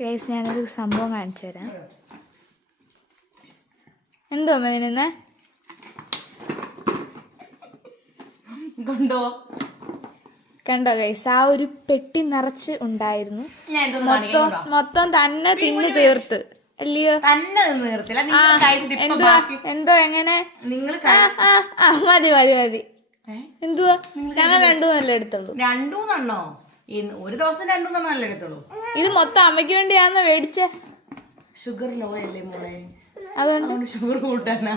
Guys ഞാനൊരു സംഭവം കാണിച്ചു തരാം. എന്തോ ഇതിന് കണ്ടോ ഗൈസ്, ആ ഒരു പെട്ടി നിറച്ച് ഉണ്ടായിരുന്നു. മൊത്തം തന്നെ തിന്ന് തീർത്ത് അല്ലയോ? എന്തോ എങ്ങനെ മതി മതി മതി. എന്തുവാ ഞങ്ങൾ രണ്ടുമൂന്നല്ലേ എടുത്തുള്ളൂ. രണ്ടൂന്നെണ്ണോ? ഒരു ദിവസം രണ്ടൂന്നെണ്ണല്ലേ എടുത്തുള്ളൂ. ഇത് മൊത്തം അമ്മയ്ക്ക് വേണ്ടിയാന്ന് മേടിച്ച. ഷുഗർ ലോ അല്ലേ മോളെ, അതുകൊണ്ട് ഷുഗർ കൂട്ടാനാ.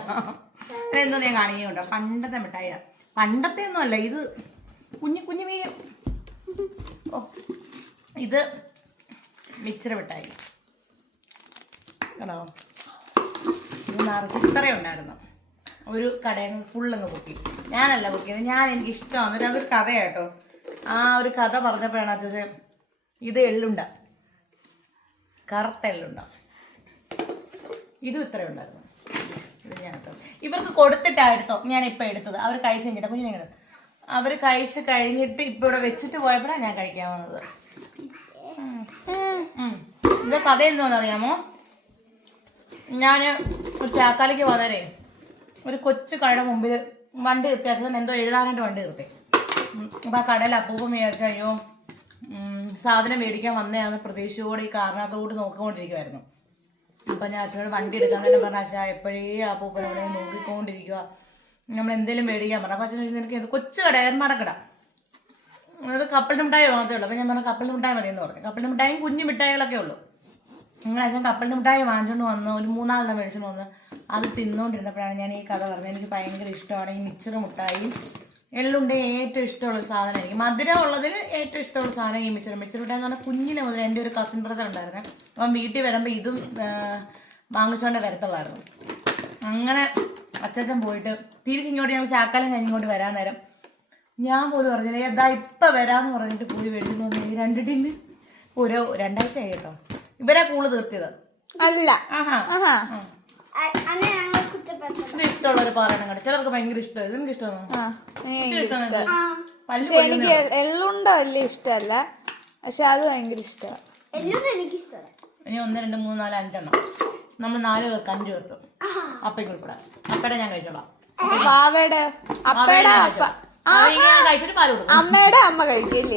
എന്തോ ഞാൻ കാണിക്കട്ടോ, പണ്ടത്തെ മിഠായിയാ. പണ്ടത്തെ ഒന്നും അല്ല, ഇത് കുഞ്ഞു കുഞ്ഞു മീൻ. ഓ, ഇത് മിച്ചർ മിഠായി കേട്ടോ. ഇത് നിറച്ച് ഇത്രയും ഉണ്ടായിരുന്നു. ഒരു കടയിൽ ഫുള്ളങ്ങ് പൊക്കി. ഞാനല്ല പൊക്കിയത്, എനിക്ക് ഇഷ്ടമാണ്. അതൊരു കഥയാട്ടോ. ആ ഒരു കഥ പറഞ്ഞപ്പോഴാണ് അച്ഛൻ ഇത് എള്ളുണ്ട, കറുത്ത എള്ളുണ്ട. ഇതും ഇത്രയും ഉണ്ടായിരുന്നു. ഇത് ഞാൻ ഇവർക്ക് കൊടുത്തിട്ടായിരുന്നോ ഞാൻ ഇപ്പൊ എടുത്തത്. അവർ കഴിച്ച് കഴിഞ്ഞിട്ട് കുഞ്ഞിനെ അവർ കഴിച്ച് കഴിഞ്ഞിട്ട് ഇപ്പൊ ഇവിടെ വെച്ചിട്ട് പോയപ്പോഴാണ് ഞാൻ കഴിക്കാൻ വന്നത്. ഇത് കഥ എന്തോന്നറിയാമോ? ഞാൻ ഒരു ചാക്കാലിക്ക് വന്നേരേ ഒരു കൊച്ചു കടയുടെ മുമ്പിൽ വണ്ടി നിർത്തി. അച്ഛൻ എന്തോ എഴുതാനായിട്ട് വണ്ടി നിർത്തി. അപ്പൊ ആ കടയിൽ അപ്പൂപ്പ മേടിച്ച അയ്യോ സാധനം മേടിക്കാൻ വന്നതാണ് പ്രതീക്ഷയോടെ ഈ കാരണത്തോട് നോക്കിക്കൊണ്ടിരിക്കുവായിരുന്നു. അപ്പൊ ഞാൻ അച്ഛനോട് വണ്ടി എടുക്കാൻ തന്നെ പറഞ്ഞ അച്ഛാ എപ്പോഴേ അപ്പൂപ്പനോടെ നോക്കിക്കൊണ്ടിരിക്കുക, നമ്മൾ എന്തെങ്കിലും മേടിക്കാൻ പറഞ്ഞു. അപ്പൊ അച്ഛൻ എനിക്ക് കൊച്ചു കട ഏർമാടക്കട, അത് കപ്പലിന്റെ മിഠായി മാത്രമേ ഉള്ളൂ. അപ്പൊ ഞാൻ പറഞ്ഞു കപ്പലിന്റെ മിഠായി മതി എന്ന് പറഞ്ഞു. കപ്പലിന്റെ മിഠായും കുഞ്ഞു മിഠായികളൊക്കെ ഉള്ളൂ. അങ്ങനെ അച്ഛൻ കപ്പലിന്റെ മിഠായി വാങ്ങിച്ചോണ്ട് വന്ന് ഒരു 4-4 മേടിച്ചോണ്ട് വന്ന് അത് തിന്നോണ്ടിരുന്നപ്പോഴാണ് ഞാൻ ഈ കഥ പറഞ്ഞത്. എനിക്ക് ഭയങ്കര ഇഷ്ടമാണ് ഈ മിച്ചർ മിഠായി. എള്ളുണ്ട് ഏറ്റവും ഇഷ്ടമുള്ള സാധനം. എനിക്ക് മധുരം ഉള്ളതിൽ ഏറ്റവും ഇഷ്ടമുള്ള സാധനം ഈ മിച്ചർ മിഠായി എന്ന് പറഞ്ഞാൽ കുഞ്ഞിനെ മുതൽ. എൻ്റെ ഒരു കസിൻ ബ്രദർ ഉണ്ടായിരുന്നേ, അപ്പം വീട്ടിൽ വരുമ്പോൾ ഇതും വാങ്ങിച്ചോണ്ടേ വരത്തുള്ളായിരുന്നു. അങ്ങനെ അച്ഛൻ പോയിട്ട് തിരിച്ചിങ്ങോട്ട് ഞങ്ങൾ ചാക്കാലം കഴിഞ്ഞിങ്ങോട്ട് വരാൻ നേരം ഞാൻ പോലും പറഞ്ഞത് ഏതാ ഇപ്പം വരാമെന്ന് പറഞ്ഞിട്ട് പോയി മേടിച്ചിട്ട് വന്നു. ഈ 2 ടിന്ന് ഒരു 2 ആഴ്ച ആയി കേട്ടോ. ഇവരെ കൂള് തീർത്തിയത് അല്ല. ഇത് ഇഷ്ടമുള്ളവര് പറയണം കേട്ടോ. ചിലർക്ക് ഭയങ്കര ഇഷ്ടമാണ്. എനിക്ക് ഇഷ്ടമാണ്. എനിക്ക് എള്ളുണ്ട വലിയ ഇഷ്ടമല്ല, പക്ഷെ അത് ഭയങ്കര ഇഷ്ടമാണ്. ഇനി 1 2 3 4 5 എണ്ണം നമ്മൾ 4 പേർക്ക് 5 പേർക്ക് അപ്പയ്ക്ക് ഉൾപ്പെടാം. അപ്പയുടെ ഞാൻ കഴിച്ചോളാം. അപ്പയുടെ കഴിച്ചിട്ട് പാല് കൊടുക്കും. അമ്മയുടെ അമ്മ കഴിക്കില്ലേ?